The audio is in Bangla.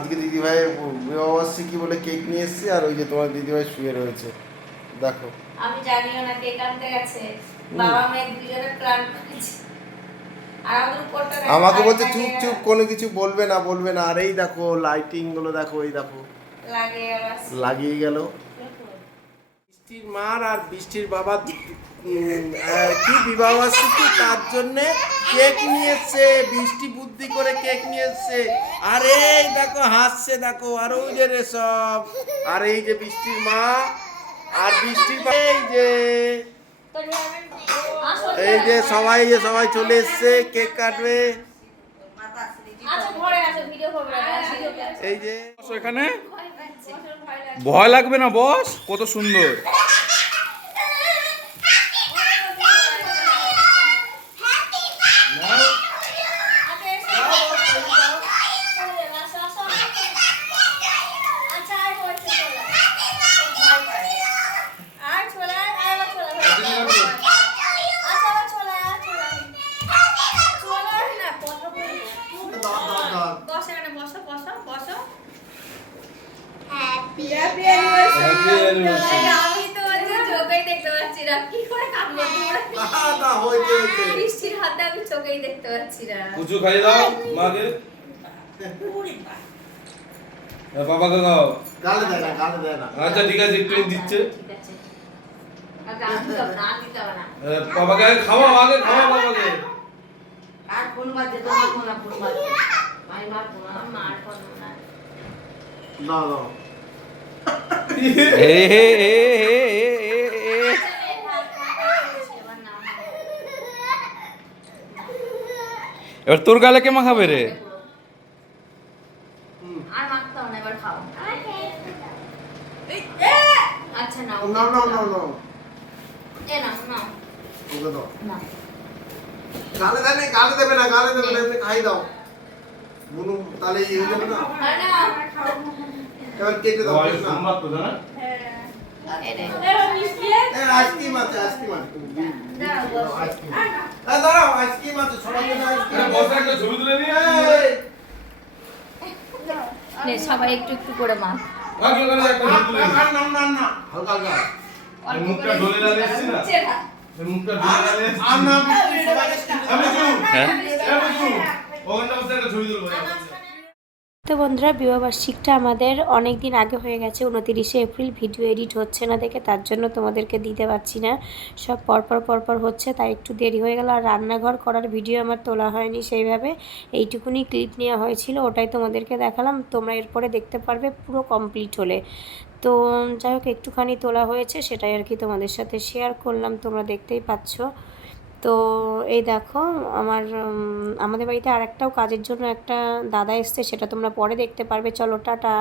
আজকে দিদিভাইয়ের বিবাহবার্ষিকী বলে কেক নিয়ে এসেছি, আর ওই যে তোমার দিদিভাই শুয়ে রয়েছে দেখো। আমি জানিও না কেক আনতে গেছে, বাবা মেয়ে দুজনে প্ল্যান করেছে। আর আমাদের উপরটা আমাকে বলছে চুপ চুপ, কোনো কিছু বলবে না বলবে না। আর এই দেখো লাইটিং গুলো দেখো, এই দেখো লাগিয়ে গেল। বৃষ্টির মার আর বৃষ্টির বাবা কি বিবাহবার্ষিকী, তার জন্যে কেক নিয়ে এসছে। বৃষ্টি বুদ্ধি করে কেক নিয়ে এসছে। আর এই দেখো হাসছে দেখো, আর ওই যে রেশব, আর এই যে বৃষ্টির মা আর বৃষ্টির এই যে সবাই চলে এসছে কেক কাটবে। এই যে এখানে ভয় লাগবে না বস, কত সুন্দর। বৃষ্টির হাতে আমি চোখেই দেখতে পাচ্ছি না। কুচু খাইয়ে দাও মাকে, বাবাকে দাও। গালে দেয় না। আচ্ছা ঠিক আছে, একটু দিচ্ছে। ঠিক আছে, বাবাকে খাওয়া, আগে খাওয়া বাবাকে। আর ফোন বাজে তো মারবো না, ফোন বাজে আমি মারবো না, মারবো না। না এবার তোর গালে কে মাখাবে রে? আর মাখতে হবে না, এবার খাও। আচ্ছা নাও না এ নাও নাও ওকে দাও। না গালে দেবে না, এমনি খাই দাও বুনু, তাহলে এই হয়ে যাবে না। আর নাও এবার কেটে দাও। সোমবার তো জানা। আইসক্রিম আছে। দাঁড়াও, আইসক্রিম আছে, সবাই জন্য আইসক্রিম। বসে একটা ছবি তুলে নিয়ে নে সবাই একটু একটু করে মা আগে করে একটা ছবি তুলে নিয়ে। না হালকা এই মুখটা ঢোলে লাগাচ্ছি না, এই মুখটা ঢোলে লাগাচ্ছি। আর না সবাই আমি চুপ, আমি চুপ। ওখানটা বসে একটা ছবি তুলবো। তো বন্ধুরা, বিবাহবার্ষিকটা আমাদের অনেক দিন আগে হয়ে গেছে, 29শে এপ্রিল। ভিডিও এডিট হচ্ছে না দেখে তার জন্য তোমাদেরকে দিতে পারছি না, সব পরপর হচ্ছে, তাই একটু দেরি হয়ে গেল। আর রান্নাঘর করার ভিডিও আমার তোলা হয়নি সেইভাবে, এইটুকুনি ক্লিপ নেওয়া হয়েছিল, ওটাই তোমাদেরকে দেখালাম। তোমরা এরপরে দেখতে পারবে পুরো কমপ্লিট হলে। তো যাই হোক, একটুখানি তোলা হয়েছে, সেটাই আর কি তোমাদের সাথে শেয়ার করলাম, তোমরা দেখতেই পাচ্ছ। তো এই দেখো আমাদের বাড়িতে আর একটাও কাজের জন্য একটা দাদা এসছে, সেটা তোমরা পরে দেখতে পারবে। চলো টাটা।